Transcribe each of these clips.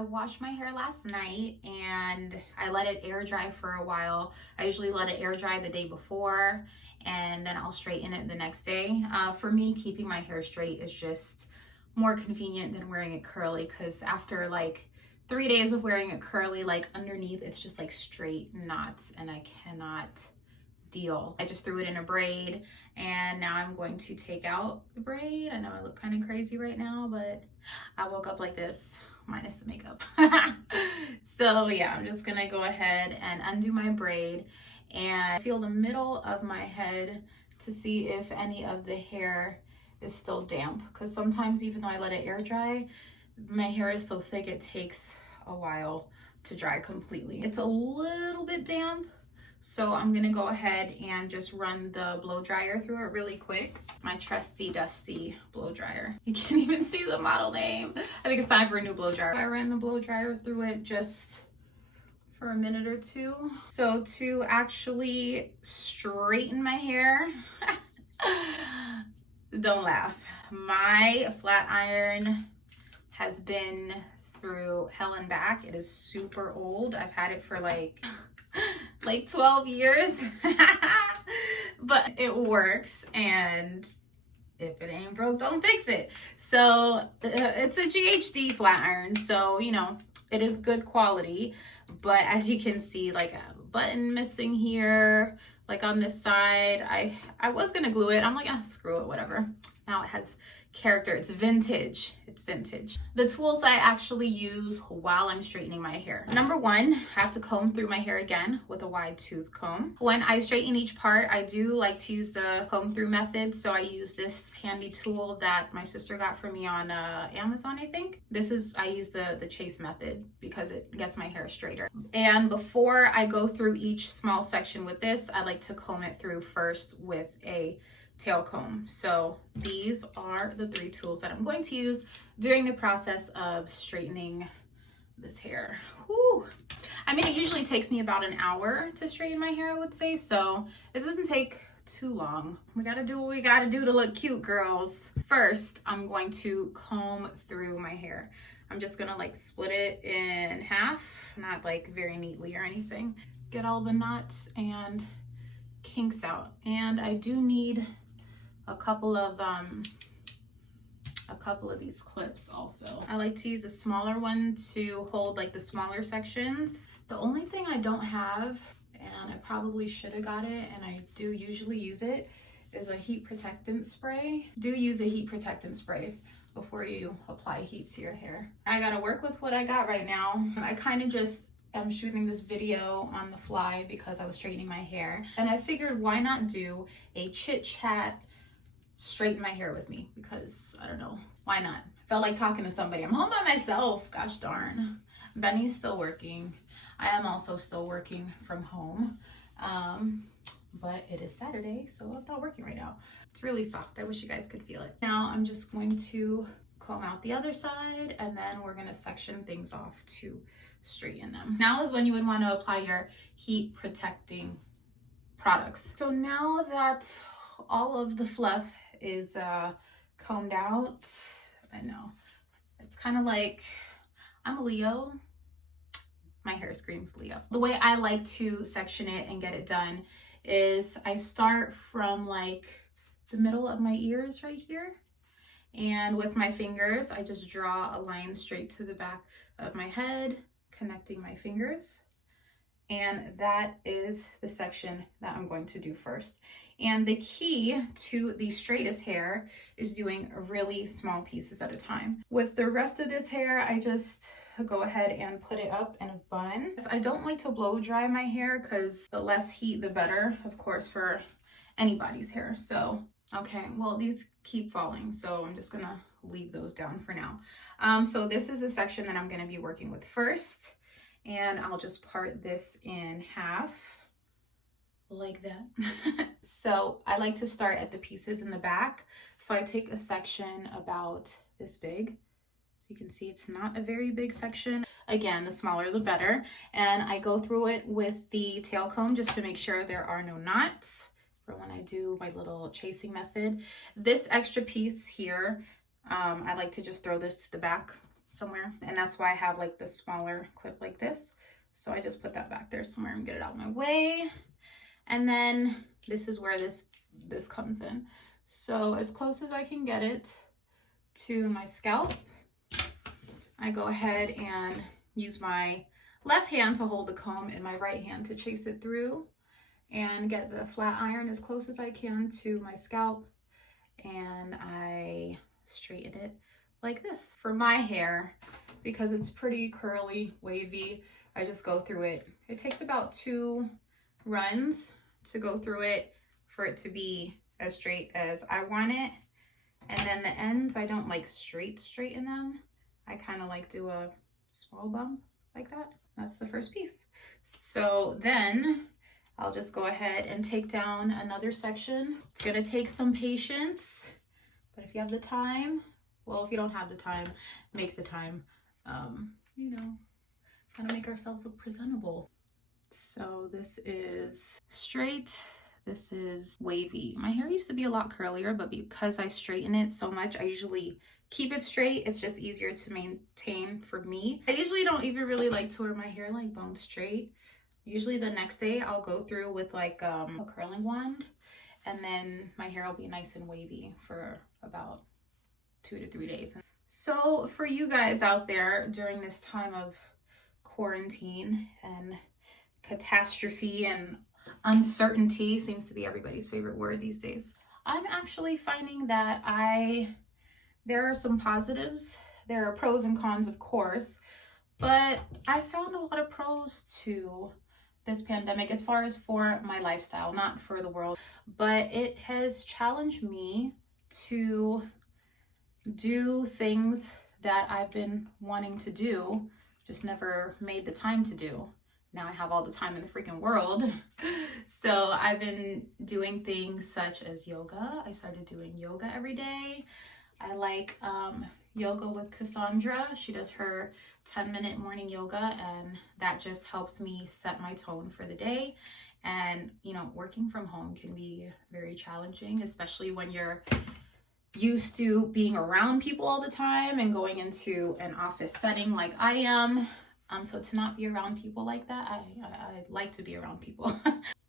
I washed my hair last night and I let it air dry for a while. I usually let it air dry the day before and then I'll straighten it the next day. For me, keeping my hair straight is just more convenient than wearing it curly, because after like 3 days of wearing it curly, like underneath it's just like straight knots and I cannot deal. I just threw it in a braid and now I'm going to take out the braid. I know I look kind of crazy right now, but I woke up like this minus the makeup. So yeah, I'm just gonna go ahead and undo my braid and feel the middle of my head to see if any of the hair is still damp, because sometimes even though I let it air dry, my hair is so thick it takes a while to dry completely. It's a little bit damp, so I'm gonna go ahead and just run the blow dryer through it really quick. My trusty dusty blow dryer. You can't even see the model name. I think it's time for a new blow dryer. I ran the blow dryer through it just for a minute or two. So to actually straighten my hair, don't laugh. My flat iron has been through hell and back. It is super old. I've had it for like 12 years, but it works, and if it ain't broke, don't fix it. So it's a GHD flat iron, so you know it is good quality, but as you can see, like I have a button missing here, like on this side. I was gonna glue it. I'm like, ah, screw it, whatever. Now it has character. It's vintage. It's vintage. The tools I actually use while I'm straightening my hair. Number one, I have to comb through my hair again with a wide tooth comb. When I straighten each part, I do like to use the comb through method. So I use this handy tool that my sister got for me on Amazon, I think. I use the chase method because it gets my hair straighter. And before I go through each small section with this, I like to comb it through first with a tail comb. So these are the 3 tools that I'm going to use during the process of straightening this hair. Whew. I mean, it usually takes me about an hour to straighten my hair, I would say, so it doesn't take too long. We gotta do what we gotta do to look cute, girls. First, I'm going to comb through my hair. I'm just gonna like split it in half, not like very neatly or anything. Get all the knots and kinks out. And I do need a couple of these clips also. I like to use a smaller one to hold like the smaller sections. The only thing I don't have, and I probably should have got it, and I do usually use it, is a heat protectant spray. Do use a heat protectant spray before you apply heat to your hair. I gotta work with what I got right now. I kind of just am shooting this video on the fly because I was straightening my hair, and I figured why not do a chit chat, straighten my hair with me, because I don't know, why not? I felt like talking to somebody. I'm home by myself, gosh darn. Benny's still working. I am also still working from home, but it is Saturday, so I'm not working right now. It's really soft. I wish you guys could feel it. Now I'm just going to comb out the other side, and then we're gonna section things off to straighten them. Now is when you would want to apply your heat protecting products. So now that all of the fluff is combed out, I know it's kind of like, I'm a Leo, my hair screams Leo. The way I like to section it and get it done is I start from like the middle of my ears right here, and with my fingers I just draw a line straight to the back of my head, connecting my fingers, and that is the section that I'm going to do first. And the key to the straightest hair is doing really small pieces at a time. With the rest of this hair, I just go ahead and put it up in a bun. I don't like to blow dry my hair because the less heat, the better, of course, for anybody's hair. So, okay, well, these keep falling, so I'm just gonna leave those down for now. So this is the section that I'm gonna be working with first, and I'll just part this in half like that. So I like to start at the pieces in the back. So I take a section about this big. So you can see it's not a very big section. Again, the smaller the better. And I go through it with the tail comb just to make sure there are no knots for when I do my little chasing method. This extra piece here, I like to just throw this to the back somewhere, and that's why I have like the smaller clip like this. So I just put that back there somewhere and get it out of my way. And then this is where this comes in. So as close as I can get it to my scalp, I go ahead and use my left hand to hold the comb and my right hand to chase it through and get the flat iron as close as I can to my scalp, and I straighten it like this. For my hair, because it's pretty curly, wavy, I just go through it. It takes about 2 runs to go through it for it to be as straight as I want it. And then the ends, I don't like straighten them. I kind of like do a small bump like that. That's the first piece. So then I'll just go ahead and take down another section. It's gonna take some patience, but if you have the time, well, if you don't have the time, make the time. You know, kind of make ourselves look presentable. So this is straight, this is wavy. My hair used to be a lot curlier, but because I straighten it so much, I usually keep it straight. It's just easier to maintain for me. I usually don't even really like to wear my hair like bone straight. Usually the next day I'll go through with like a curling wand, and then my hair will be nice and wavy for about 2 to 3 days. So for you guys out there during this time of quarantine and catastrophe and uncertainty, seems to be everybody's favorite word these days, I'm actually finding that there are some positives. There are pros and cons, of course, but I found a lot of pros to this pandemic as far as for my lifestyle, not for the world, but it has challenged me to do things that I've been wanting to do, just never made the time to do. Now I have all the time in the freaking world. So I've been doing things such as yoga. I started doing yoga every day. I like yoga with Cassandra. She does her 10-minute morning yoga, and that just helps me set my tone for the day. And you know, working from home can be very challenging, especially when you're used to being around people all the time and going into an office setting like I am. So to not be around people like that, I like to be around people.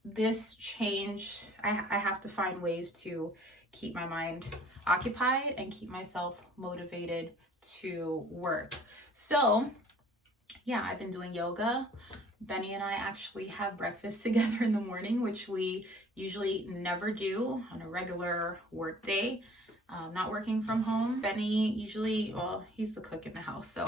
This change, I have to find ways to keep my mind occupied and keep myself motivated to work. So yeah, I've been doing yoga. Benny and I actually have breakfast together in the morning, which we usually never do on a regular work day. Not working from home. Benny usually, well, he's the cook in the house, so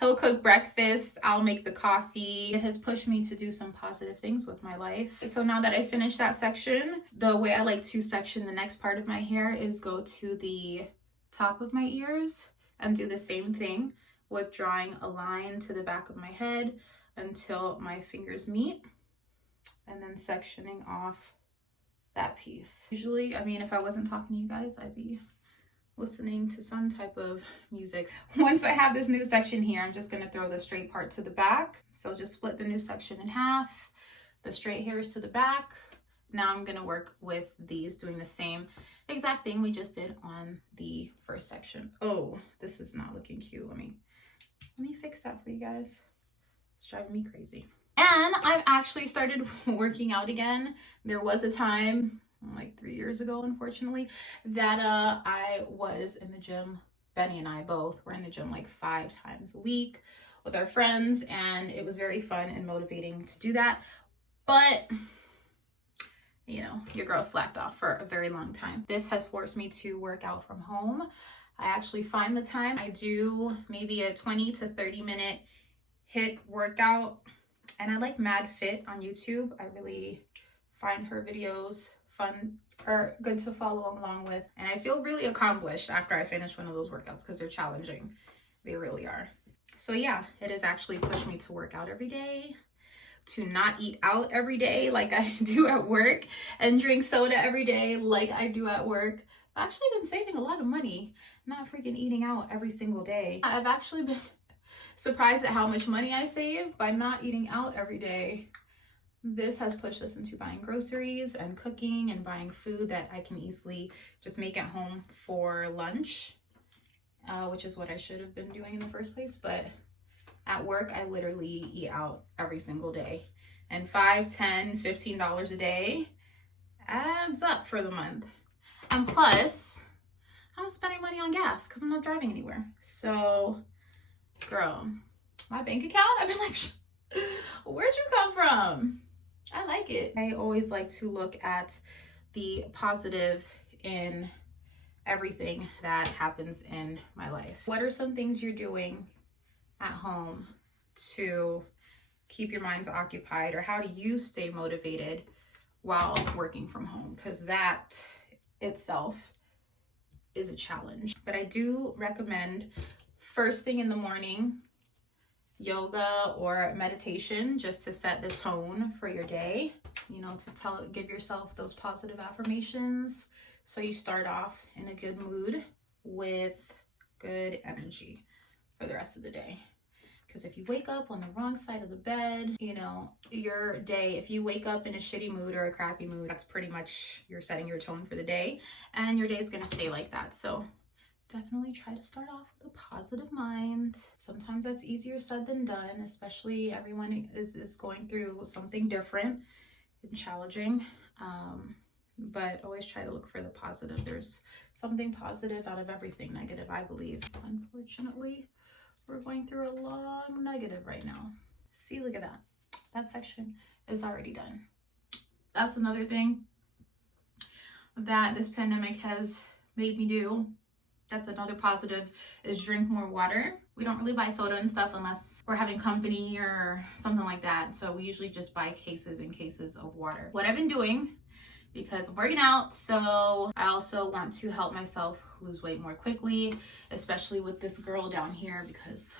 he'll cook breakfast, I'll make the coffee. It has pushed me to do some positive things with my life. So now that I finished that section, the way I like to section the next part of my hair is go to the top of my ears and do the same thing with drawing a line to the back of my head until my fingers meet, and then sectioning off that piece. Usually, I mean, if I wasn't talking to you guys, I'd be listening to some type of music. Once I have this new section here, I'm just gonna throw the straight part to the back. So just split the new section in half, the straight hairs to the back. Now I'm gonna work with these, doing the same exact thing we just did on the first section. Oh, this is not looking cute. Let me fix that for you guys. It's driving me crazy. And I've actually started working out again. There was a time, like 3 years ago, unfortunately, that I was in the gym. Benny and I both were in the gym like 5 times a week with our friends, and it was very fun and motivating to do that. But, you know, your girl slacked off for a very long time. This has forced me to work out from home. I actually find the time. I do maybe a 20 to 30 minute HIT workout. And I like Mad Fit on YouTube. I really find her videos fun or good to follow along with. And I feel really accomplished after I finish one of those workouts because they're challenging. They really are. So yeah, it has actually pushed me to work out every day, to not eat out every day like I do at work, and drink soda every day like I do at work. I've actually been saving a lot of money, not freaking eating out every single day. I've actually been surprised at how much money I save by not eating out every day. This has pushed us into buying groceries and cooking and buying food that I can easily just make at home for lunch. which is what I should have been doing in the first place. But at work, I literally eat out every single day. And $5, $10, $15 a day adds up for the month. And plus, I'm spending money on gas because I'm not driving anywhere. So, girl, my bank account, I've been like, where'd you come from? I like it. I always like to look at the positive in everything that happens in my life. What are some things you're doing at home to keep your minds occupied, or how do you stay motivated while working from home? Because that itself is a challenge. But I do recommend first thing in the morning, yoga or meditation, just to set the tone for your day, you know, to give yourself those positive affirmations so you start off in a good mood with good energy for the rest of the day. Because if you wake up on the wrong side of the bed, you know, your day, if you wake up in a shitty mood or a crappy mood, that's pretty much, you're setting your tone for the day, and your day is going to stay like that. So definitely try to start off with a positive mind. Sometimes that's easier said than done, especially everyone is going through something different and challenging. But always try to look for the positive. There's something positive out of everything negative, I believe. Unfortunately, we're going through a long negative right now. See, look at that. That section is already done. That's another thing that this pandemic has made me do. That's another positive, is drink more water. We don't really buy soda and stuff unless we're having company or something like that. So we usually just buy cases and cases of water. What I've been doing, because I'm working out, so I also want to help myself lose weight more quickly, especially with this girl down here, because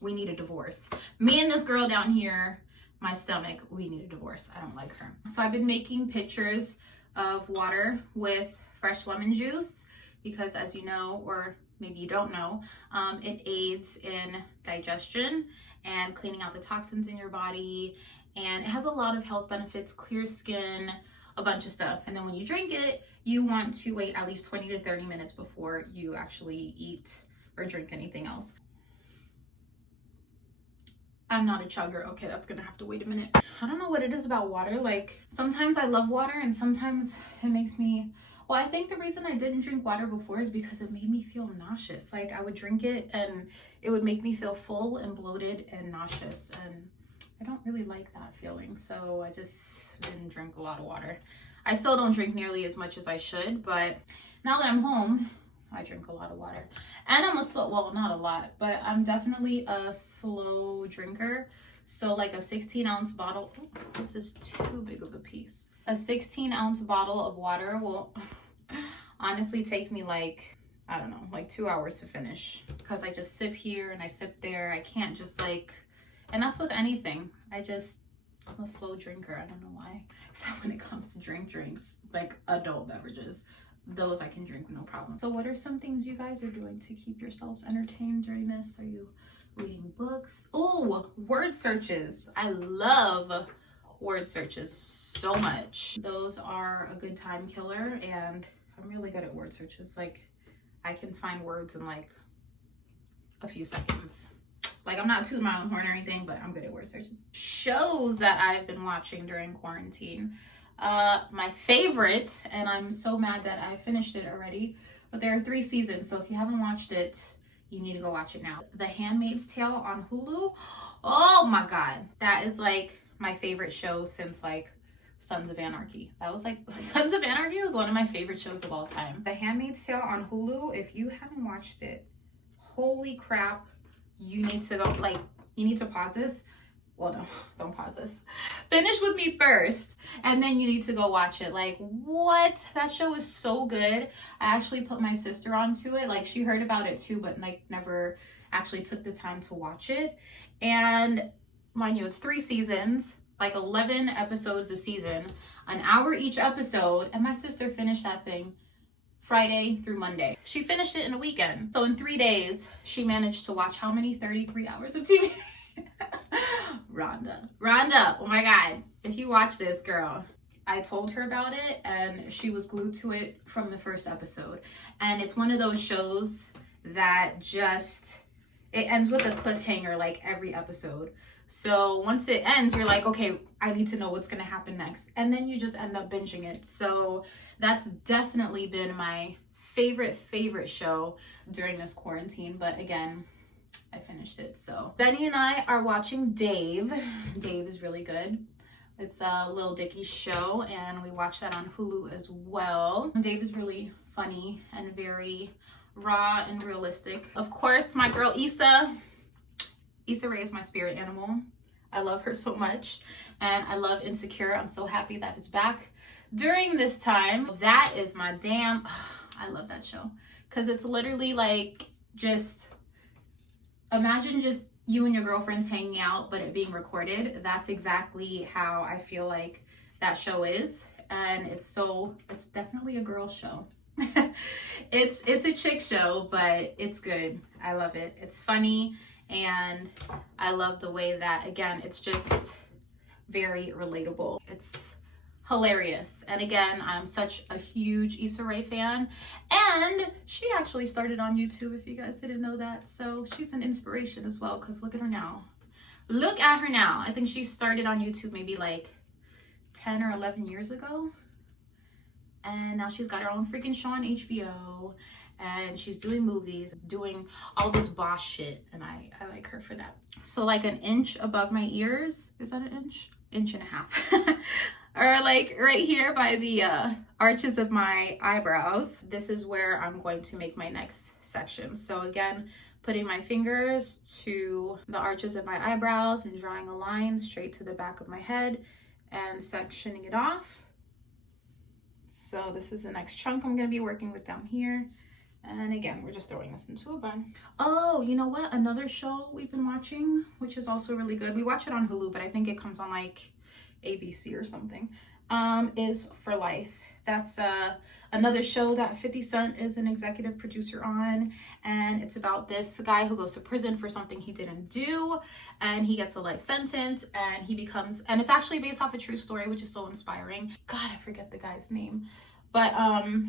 we need a divorce. Me and this girl down here, my stomach, we need a divorce. I don't like her. So I've been making pictures of water with fresh lemon juice, because as you know, or maybe you don't know, it aids in digestion and cleaning out the toxins in your body, and it has a lot of health benefits, clear skin, a bunch of stuff. And then when you drink it, you want to wait at least 20 to 30 minutes before you actually eat or drink anything else. I'm not a chugger. Okay, that's gonna have to wait a minute. I don't know what it is about water. Like, sometimes I love water and sometimes it makes me, well, I think the reason I didn't drink water before is because it made me feel nauseous. Like, I would drink it and it would make me feel full and bloated and nauseous, and I don't really like that feeling. So I just didn't drink a lot of water. I still don't drink nearly as much as I should, but now that I'm home, I drink a lot of water. And I'm a slow, well, not a lot, but I'm definitely a slow drinker. So like a 16-ounce bottle, oh, this is too big of a piece. A 16-ounce bottle of water will honestly take me like, I don't know, like 2 hours to finish, because I just sip here and I sip there. I can't just like, and that's with anything. I'm a slow drinker. I don't know why. Except when it comes to drinks, like adult beverages, those I can drink no problem. So what are some things you guys are doing to keep yourselves entertained during this? Are you reading books? Oh, word searches. I love word searches so much. Those are a good time killer, and I'm really good at word searches. Like, I can find words in like a few seconds. Like, I'm not tooting my own horn or anything, but I'm good at word searches. Shows that I've been watching during quarantine. My favorite, and I'm so mad that I finished it already, but there are 3 seasons, so if you haven't watched it, you need to go watch it now. The Handmaid's Tale on Hulu. Oh my God. That is like my favorite show since like Sons of Anarchy. That was like, Sons of Anarchy was one of my favorite shows of all time. The Handmaid's Tale on Hulu, if you haven't watched it, holy crap, you need to go, like, you need to pause this. Well, no, don't pause this. Finish with me first, and then you need to go watch it. Like, what? That show is so good. I actually put my sister onto it. Like, she heard about it too, but like never actually took the time to watch it. And mind you, it's 3 seasons, like 11 episodes a season, an hour each episode. And my sister finished that thing Friday through Monday. She finished it in a weekend. So in 3 days, she managed to watch how many? 33 hours of TV. Rhonda, oh my God, if you watch this, girl, I told her about it and she was glued to it from the first episode. And it's one of those shows that just, it ends with a cliffhanger like every episode. So once it ends, you're like, okay, I need to know what's gonna happen next. And then you just end up binging it. So that's definitely been my favorite show during this quarantine. But again, I finished it. So Benny and I are watching Dave. Dave is really good. It's a Lil Dicky show, and we watch that on Hulu as well. Dave is really funny and very raw and realistic. Of course, my girl Issa Rae is my spirit animal. I love her so much, and I love Insecure. I'm so happy that it's back during this time. That is my damn, I love that show, because it's literally like, just imagine just you and your girlfriends hanging out, but it being recorded. That's exactly how I feel like that show is. And it's definitely a girl show. It's a chick show, but it's good. I love it. It's funny, and I love the way that, again, it's just very relatable. It's hilarious. And again, I'm such a huge Issa Rae fan, and she actually started on YouTube, if you guys didn't know that. So she's an inspiration as well, because look at her now. Look at her now. I think she started on YouTube maybe like 10 or 11 years ago, and now she's got her own freaking show on HBO, and she's doing movies, doing all this boss shit, and I like her for that. So like an inch above my ears, is that an inch? Inch and a half. Or like right here by the arches of my eyebrows. This is where I'm going to make my next section. So again, putting my fingers to the arches of my eyebrows and drawing a line straight to the back of my head and sectioning it off. So this is the next chunk I'm going to be working with down here. And again, we're just throwing this into a bun. Oh, you know what? Another show we've been watching, which is also really good. We watch it on Hulu, but I think it comes on like ABC or something, is For Life. That's another show that 50 Cent is an executive producer on, and it's about this guy who goes to prison for something he didn't do, and he gets a life sentence, and he becomes, and it's actually based off a true story, which is so inspiring. God, I forget the guy's name, but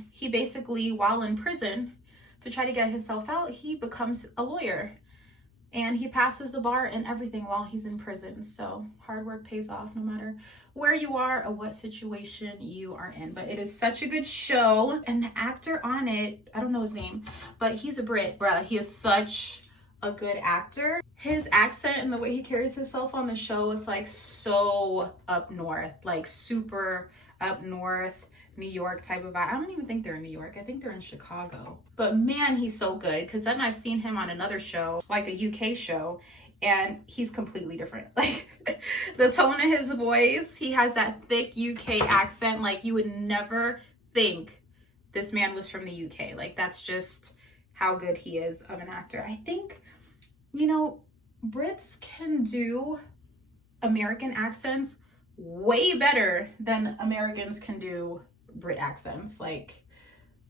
he basically, while in prison, to try to get himself out, he becomes a lawyer. And he passes the bar and everything while he's in prison. So hard work pays off no matter where you are or what situation you are in. But it is such a good show. And the actor on it, I don't know his name, but he's a Brit. Bruh, he is such a good actor. His accent and the way he carries himself on the show is like so up north, like super up north. New York type of vibe. I don't even think they're in New York. I think they're in Chicago. But man, he's so good, because then I've seen him on another show, like a UK show, and he's completely different. Like the tone of his voice, he has that thick UK accent. Like you would never think this man was from the UK. Like that's just how good he is of an actor. I think, you know, Brits can do American accents way better than Americans can do Brit accents. Like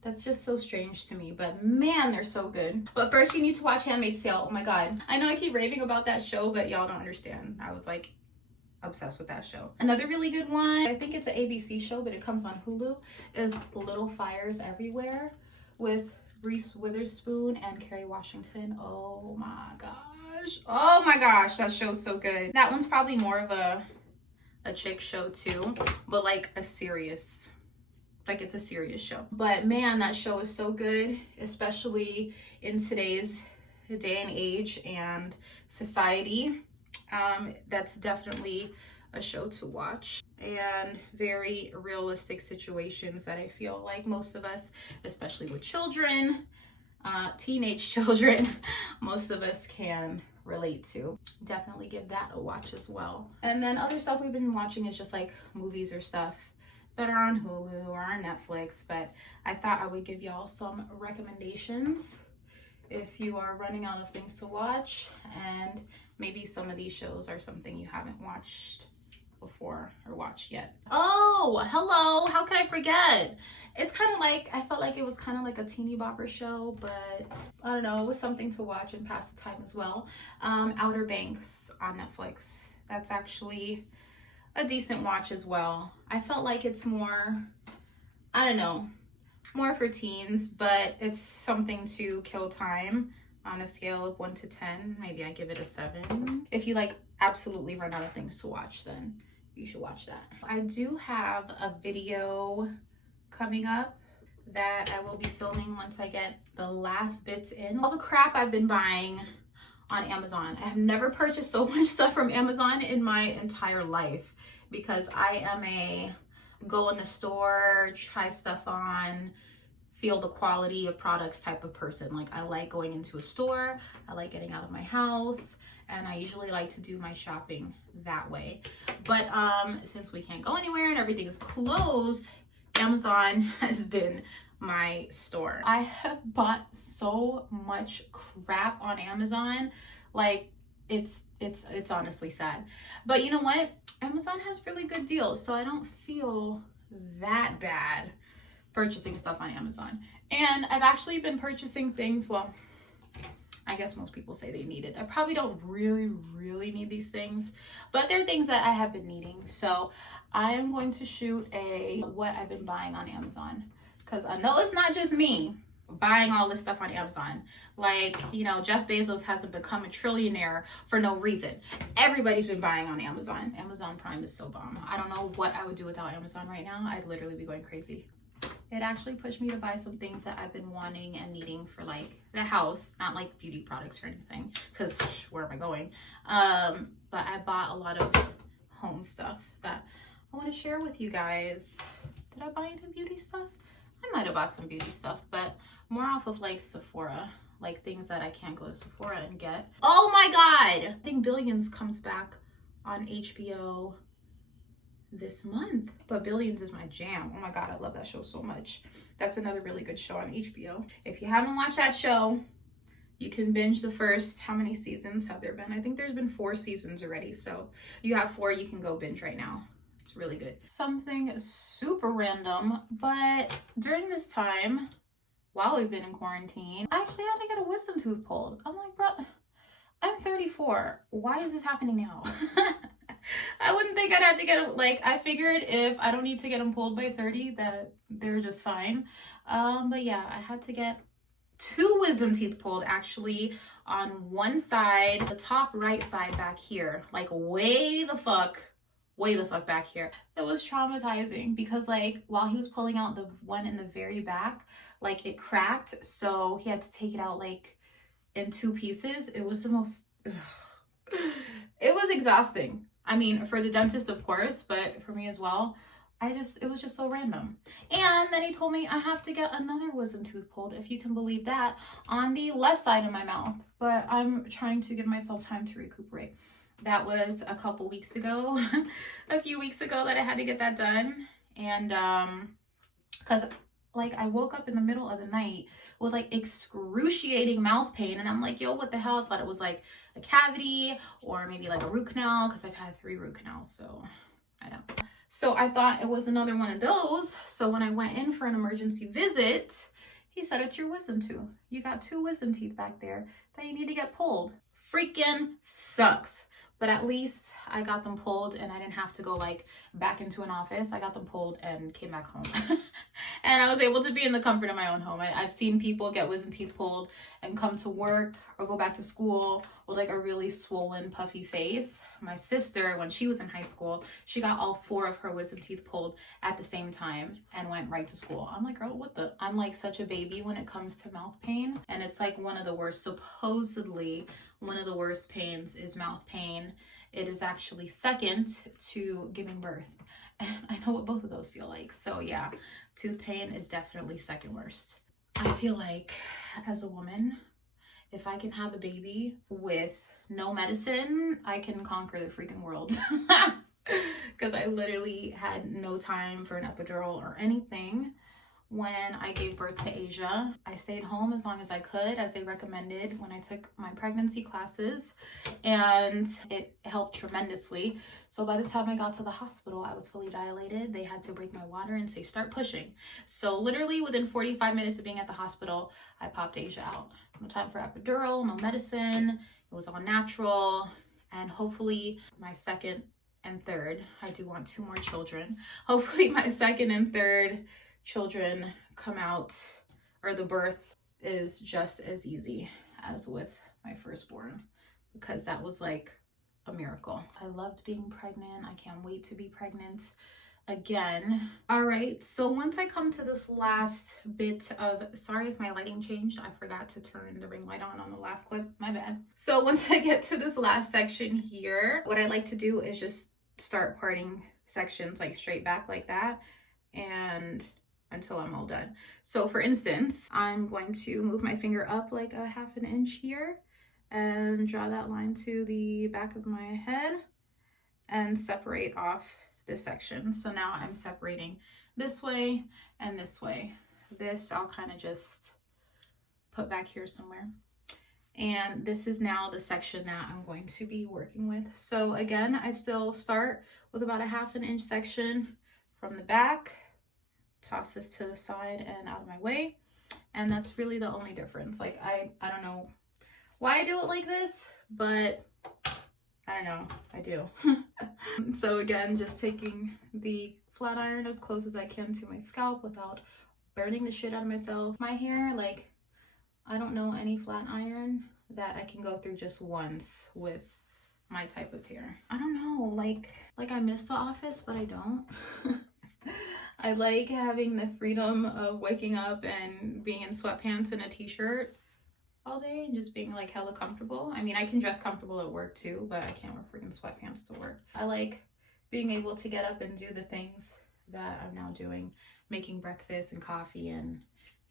that's just so strange to me, but man, they're so good. But first you need to watch Handmaid's Tale. Oh my god, I know I keep raving about that show, but y'all don't understand. I was like obsessed with that show. Another really good one, I think it's an ABC show, but it comes on Hulu, is Little Fires Everywhere with Reese Witherspoon and Kerry Washington. Oh my gosh, that show's so good. That one's probably more of a chick show too, but like a serious, like it's a serious show. But man, that show is so good, especially in today's day and age and society. That's definitely a show to watch, and very realistic situations that I feel like most of us, especially with children, teenage children, most of us can relate to. Definitely give that a watch as well. And then other stuff we've been watching is just like movies or stuff that are on Hulu or on Netflix, but I thought I would give y'all some recommendations if you are running out of things to watch, and maybe some of these shows are something you haven't watched before or watched yet. Oh, hello, how could I forget? It's kind of like, I felt like it was kind of like a teeny bopper show, but I don't know, it was something to watch and pass the time as well. Outer Banks on Netflix. That's actually a decent watch as well. I felt like it's more, I don't know, more for teens, but it's something to kill time. On a scale of 1 to 10, maybe I give it a 7. If you like absolutely run out of things to watch, then you should watch that. I do have a video coming up that I will be filming once I get the last bits in. All the crap I've been buying on Amazon. I have never purchased so much stuff from Amazon in my entire life, because I am a go in the store, try stuff on, feel the quality of products type of person. Like, I like going into a store, I like getting out of my house, and I usually like to do my shopping that way. But since we can't go anywhere and everything is closed, Amazon has been my store. I have bought so much crap on Amazon, like it's honestly sad. But you know what? Amazon has really good deals, so I don't feel that bad purchasing stuff on Amazon. And I've actually been purchasing things, well, I guess most people say they need it. I probably don't really need these things, but they're things that I have been needing. So I am going to shoot a what I've been buying on Amazon, because I know it's not just me buying all this stuff on Amazon. Like, you know, Jeff Bezos hasn't become a trillionaire for no reason. Everybody's been buying on Amazon. Amazon Prime is so bomb. I don't know what I would do without Amazon right now. I'd literally be going crazy. It actually pushed me to buy some things that I've been wanting and needing for like the house, not like beauty products or anything, because where am I going? But I bought a lot of home stuff that I want to share with you guys. Did I buy any beauty stuff? I might have bought some beauty stuff, but more off of like Sephora, like things that I can't go to Sephora and get. Oh my God! I think Billions comes back on HBO this month, but Billions is my jam. Oh my God, I love that show so much. That's another really good show on HBO. If you haven't watched that show, you can binge the first, how many seasons have there been? I think there's been 4 seasons already. So you have 4, you can go binge right now. It's really good. Something super random, but during this time, while we've been in quarantine, I actually had to get a wisdom tooth pulled. I'm like, bro, I'm 34. Why is this happening now? I wouldn't think I'd have to get them, like, I figured if I don't need to get them pulled by 30, that they're just fine. But yeah, I had to get 2 wisdom teeth pulled, actually, on one side, the top right side back here, like way the fuck back here. It was traumatizing because, like, while he was pulling out the one in the very back, like, it cracked, so he had to take it out like in 2 pieces. It was the most, it was exhausting. I mean, for the dentist, of course, but for me as well. It was just so random. And then he told me I have to get another wisdom tooth pulled, if you can believe that, on the left side of my mouth. But I'm trying to give myself time to recuperate. That was a couple weeks ago, a few weeks ago that I had to get that done. And because like I woke up in the middle of the night with like excruciating mouth pain, and I'm like, yo, what the hell? I thought it was like a cavity or maybe like a root canal, because I've had 3 root canals, so I know. So I thought it was another one of those. So when I went in for an emergency visit, he said, it's your wisdom tooth. You got 2 wisdom teeth back there that you need to get pulled. Freaking sucks. But at least I got them pulled and I didn't have to go like back into an office. I got them pulled and came back home. And I was able to be in the comfort of my own home. I've seen people get wisdom teeth pulled and come to work or go back to school with like a really swollen, puffy face. My sister, when she was in high school, she got all 4 of her wisdom teeth pulled at the same time and went right to school. I'm like, girl, what the? I'm like such a baby when it comes to mouth pain. And it's like one of the worst, supposedly one of the worst pains is mouth pain. It is actually second to giving birth. And I know what both of those feel like. So yeah, tooth pain is definitely second worst. I feel like as a woman, if I can have a baby with no medicine, I can conquer the freaking world. Because I literally had no time for an epidural or anything when I gave birth to Asia. I stayed home as long as I could, as they recommended when I took my pregnancy classes, and it helped tremendously. So by the time I got to the hospital, I was fully dilated. They had to break my water and say, start pushing. So literally within 45 minutes of being at the hospital, I popped Asia out. No time for epidural, no medicine. It was all natural. And hopefully my second and third, I do want 2 more children. Hopefully my second and third children come out, or the birth is just as easy as with my firstborn, because that was like a miracle. I loved being pregnant. I can't wait to be pregnant again. All right, so once I come to this last bit of, sorry if my lighting changed, I forgot to turn the ring light on the last clip, my bad. So once I get to this last section here, what I like to do is just start parting sections like straight back like that, and until I'm all done. So for instance, I'm going to move my finger up like a ½ an inch here and draw that line to the back of my head and separate off this section. So now I'm separating this way and this way. This I'll kind of just put back here somewhere. And this is now the section that I'm going to be working with. So again, I still start with about a ½ an inch section from the back, toss this to the side and out of my way. And that's really the only difference. Like I don't know why I do it like this, but I don't know, I do. So again, just taking the flat iron as close as I can to my scalp without burning the shit out of myself. My hair, like, I don't know any flat iron that I can go through just once with my type of hair. I don't know, like I miss the office, but I don't. I like having the freedom of waking up and being in sweatpants and a t-shirt all day and just being like hella comfortable. I mean, I can dress comfortable at work too, but I can't wear freaking sweatpants to work. I like being able to get up and do the things that I'm now doing, making breakfast and coffee, and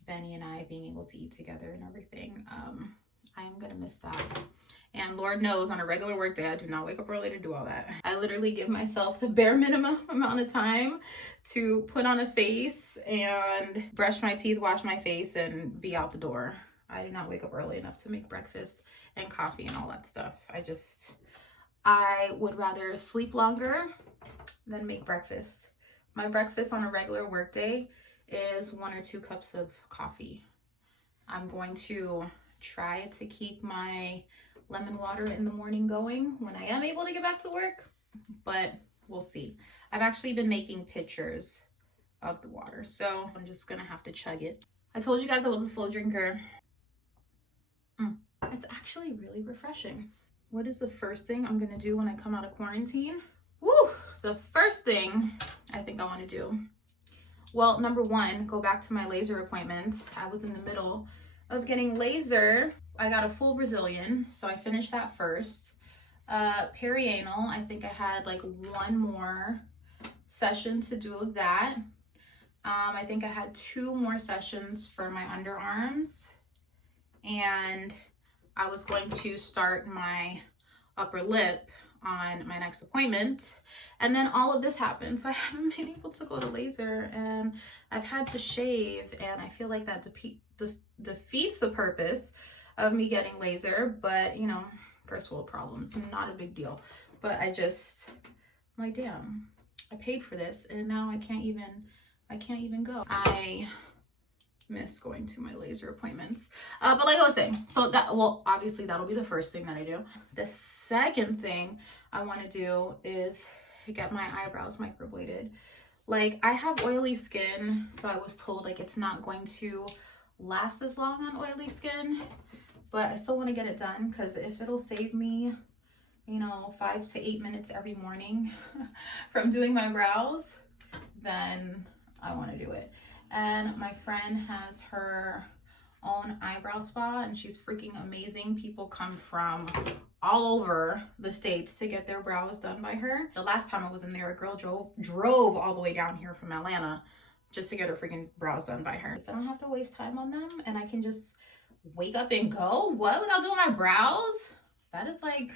Benny and I being able to eat together and everything. I am gonna miss that. And Lord knows on a regular work day, I do not wake up early to do all that. I literally give myself the bare minimum amount of time to put on a face and brush my teeth, wash my face, and be out the door. I do not wake up early enough to make breakfast and coffee and all that stuff. I would rather sleep longer than make breakfast. My breakfast on a regular work day is 1 or 2 cups of coffee. I'm going to try to keep my lemon water in the morning going when I am able to get back to work, but we'll see. I've actually been making pictures of the water, so I'm just gonna have to chug it. I told you guys I was a slow drinker. It's actually really refreshing. What is the first thing I'm gonna do when I come out of quarantine? Woo! The first thing I think I want to do, well, number one, go back to my laser appointments. I was in the middle of getting laser. I got a full Brazilian, so I finished that first. Perianal, I think I had like 1 more session to do of that. I think I had 2 more sessions for my underarms, and I was going to start my upper lip on my next appointment, and then all of this happened, so I haven't been able to go to laser, and I've had to shave, and I feel like that defeats the purpose of me getting laser. But you know, first world problems, not a big deal. But my damn, I paid for this and now I can't even go. I miss going to my laser appointments. But like I was saying, so that, well, obviously that'll be the first thing that I do. The second thing I want to do is get my eyebrows microbladed. Like, I have oily skin, so I was told like it's not going to last as long on oily skin, but I still want to get it done, because if it'll save me, you know, 5 to 8 minutes every morning from doing my brows, then I want to do it. And my friend has her own eyebrow spa, and she's freaking amazing. People come from all over the states to get their brows done by her. The last time I was in there, a girl drove all the way down here from Atlanta just to get her freaking brows done by her. I don't have to waste time on them, and I can just wake up and go. What, without doing my brows? That is like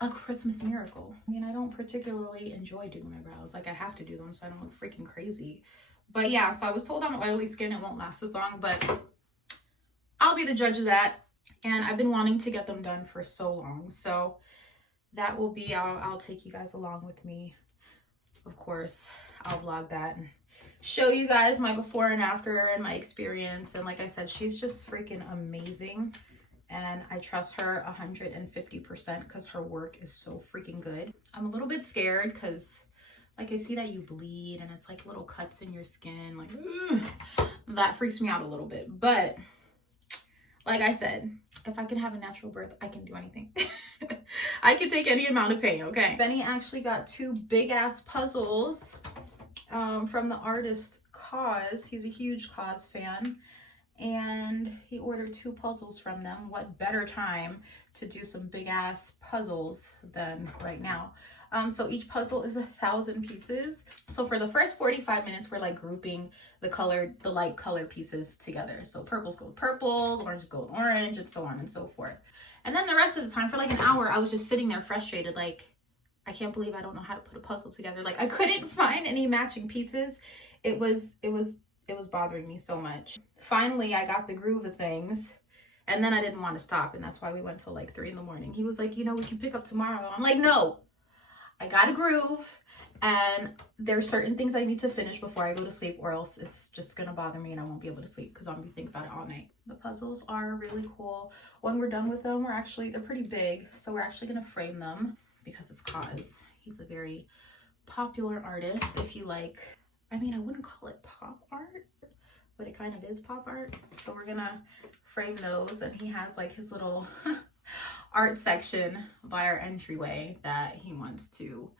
a Christmas miracle. I mean, I don't particularly enjoy doing my brows. Like, I have to do them so I don't look freaking crazy. But yeah, so I was told on oily skin it won't last as long, but I'll be the judge of that. And I've been wanting to get them done for so long. So that will be, I'll take you guys along with me. Of course, I'll vlog that and show you guys my before and after and my experience. And like I said, she's just freaking amazing. And I trust her 150% because her work is so freaking good. I'm a little bit scared because Like, I see that you bleed and it's like little cuts in your skin. Like, ugh, that freaks me out a little bit. But like I said, if I can have a natural birth, I can do anything. I can take any amount of pain, okay? Benny actually got 2 big ass puzzles from the artist Cause. He's a huge Cause fan. And he ordered 2 puzzles from them. What better time to do some big ass puzzles than right now? So each puzzle is 1,000 pieces. So for the first 45 minutes, we're like grouping the light colored pieces together. So purples go with purples, oranges go with orange, and so on and so forth. And then the rest of the time, for like an hour, I was just sitting there frustrated, like, I can't believe I don't know how to put a puzzle together. Like, I couldn't find any matching pieces. It was bothering me so much. Finally, I got the groove of things, and then I didn't want to stop, and that's why we went till like 3 in the morning. He was like, you know, we can pick up tomorrow. I'm like, no, I got a groove, and there's certain things I need to finish before I go to sleep, or else it's just gonna bother me and I won't be able to sleep because I'm gonna be thinking about it all night. The puzzles are really cool. When we're done with them, they're pretty big, so we're actually gonna frame them because it's Cause. He's a very popular artist. If you like, I mean, I wouldn't call it pop art, but it kind of is pop art. So we're gonna frame those, and he has like his little art section by our entryway that he wants to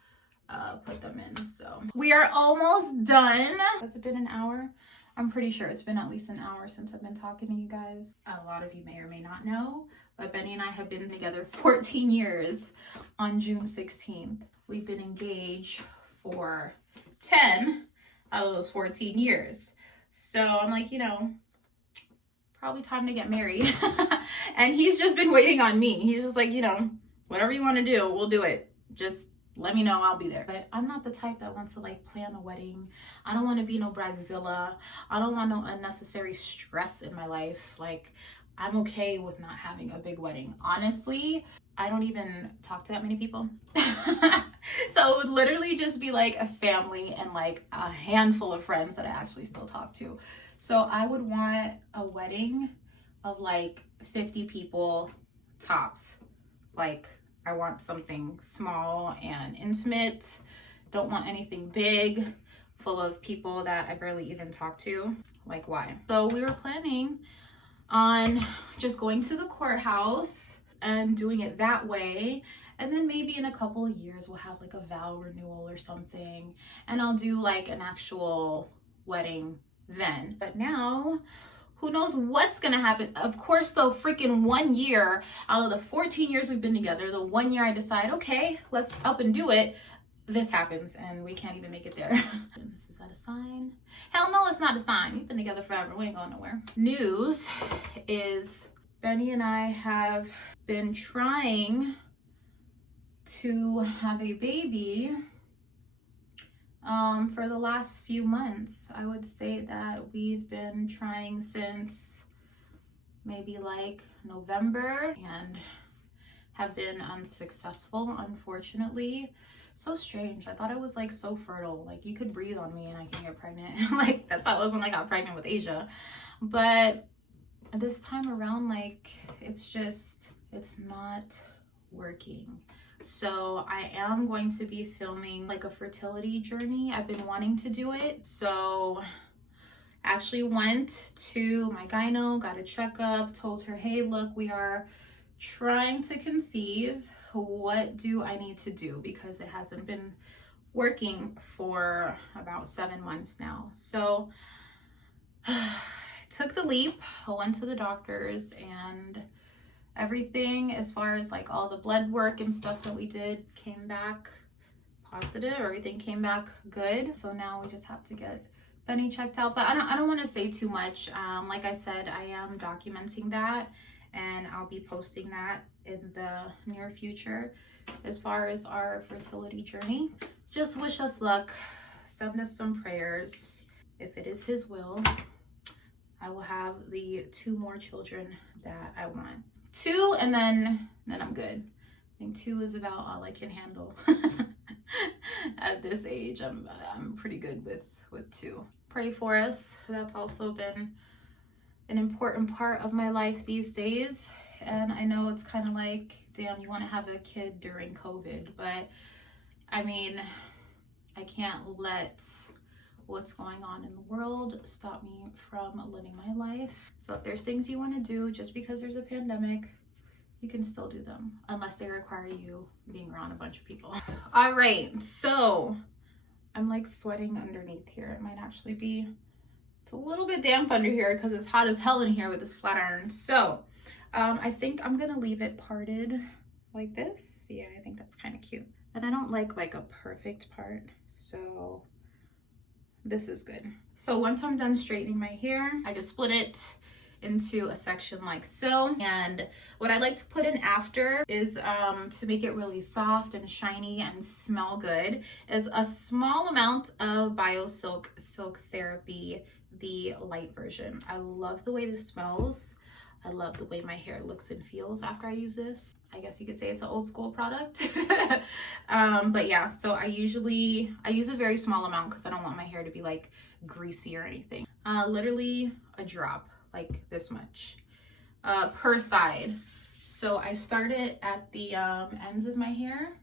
put them in. So we are almost done. Has it been an hour? I'm pretty sure it's been at least an hour since I've been talking to you guys. A lot of you may or may not know, but Benny and I have been together 14 years on June 16th. We've been engaged for 10 out of those 14 years. So I'm like, you know, probably time to get married. And he's just been waiting on me. He's just like, you know, whatever you want to do, we'll do it. Just let me know, I'll be there. But I'm not the type that wants to like plan a wedding. I don't want to be no bridezilla. I don't want no unnecessary stress in my life. Like, I'm okay with not having a big wedding. Honestly, I don't even talk to that many people. So it would literally just be like a family and like a handful of friends that I actually still talk to. So I would want a wedding of like 50 people tops. Like, I want something small and intimate. Don't want anything big, full of people that I barely even talk to. Like, why? So we were planning on just going to the courthouse and doing it that way. And then maybe in a couple of years, we'll have like a vow renewal or something. And I'll do like an actual wedding then. But now, who knows what's gonna happen? Of course, though, freaking 1 year out of the 14 years we've been together, the 1 year I decide, okay, let's up and do it, this happens and we can't even make it there. Is that a sign? Hell no, it's not a sign. We've been together forever. We ain't going nowhere. News is Benny and I have been trying to have a baby for the last few months. I would say that we've been trying since maybe like November and have been unsuccessful, unfortunately. So strange. I thought it was like so fertile. Like, you could breathe on me and I can get pregnant. Like, that's how it was when I got pregnant with Asia. But this time around, like, it's not working. So I am going to be filming like a fertility journey. I've been wanting to do it. So actually went to my gyno, got a checkup, told her, hey, look, we are trying to conceive. What do I need to do? Because it hasn't been working for about 7 months now. So took the leap. I went to the doctors, and everything as far as like all the blood work and stuff that we did came back positive. Everything came back good. So now we just have to get Benny checked out. But I don't want to say too much. Like I said, I am documenting that, and I'll be posting that in the near future as far as our fertility journey. Just wish us luck. Send us some prayers. If it is his will, I will have the 2 more children that I want. 2, and then I'm good. I think 2 is about all I can handle. At this age, I'm pretty good with 2. Pray for us. That's also been an important part of my life these days. And I know it's kind of like, damn, you want to have a kid during COVID, but I mean, I can't let what's going on in the world stop me from living my life. So if there's things you want to do just because there's a pandemic, you can still do them, unless they require you being around a bunch of people. All right, so I'm like sweating underneath here. It might actually be, it's a little bit damp under here because it's hot as hell in here with this flat iron. So I think I'm gonna leave it parted like this. Yeah, I think that's kind of cute. And I don't like a perfect part, so this is good. So once I'm done straightening my hair, I just split it into a section like so. And what I like to put in after is to make it really soft and shiny and smell good is a small amount of BioSilk Silk Therapy, the light version. I love the way this smells. I love the way my hair looks and feels after I use this. I guess you could say it's an old school product. But yeah, so I use a very small amount because I don't want my hair to be like greasy or anything. Literally a drop, like this much per side. So I start it at the ends of my hair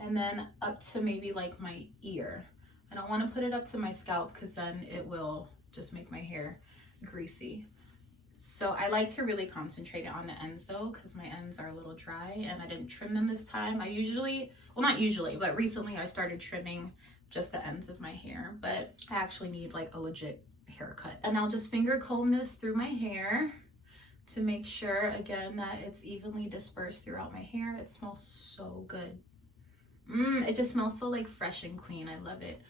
and then up to maybe like my ear. I don't want to put it up to my scalp because then it will just make my hair greasy. So I like to really concentrate it on the ends though, because my ends are a little dry and I didn't trim them this time. I usually, well not usually, but recently I started trimming just the ends of my hair, but I actually need like a legit haircut. And I'll just finger comb this through my hair to make sure again that it's evenly dispersed throughout my hair. It smells so good. It just smells so like fresh and clean. I love it.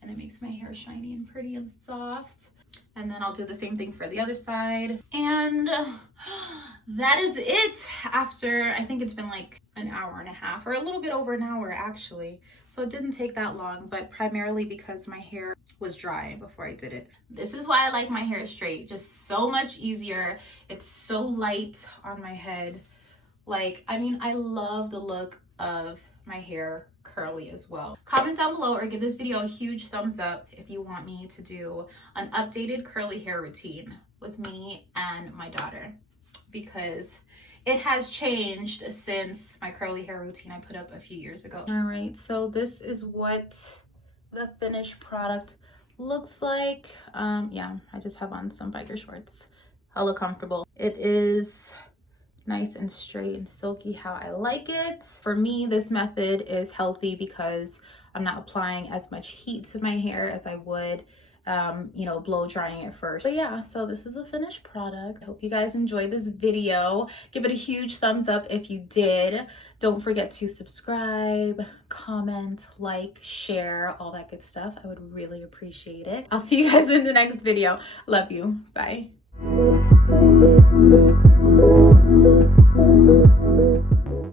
And it makes my hair shiny and pretty and soft. And then I'll do the same thing for the other side. And that is it after, I think it's been like an hour and a half or a little bit over an hour actually. So it didn't take that long, but primarily because my hair was dry before I did it. This is why I like my hair straight, just so much easier. It's so light on my head. Like, I mean, I love the look of my hair curly as well. Comment down below or give this video a huge thumbs up if you want me to do an updated curly hair routine with me and my daughter, because it has changed since my curly hair routine I put up a few years ago. All right, so this is what the finished product looks like. Yeah, I just have on some biker shorts. Hella comfortable. It is nice and straight and silky how I like it. For me, this method is healthy because I'm not applying as much heat to my hair as I would, you know, blow drying it first. But yeah, so this is a finished product. I hope you guys enjoyed this video. Give it a huge thumbs up if you did. Don't forget to subscribe, comment, like, share, all that good stuff. I would really appreciate it. I'll see you guys in the next video. Love you. Bye.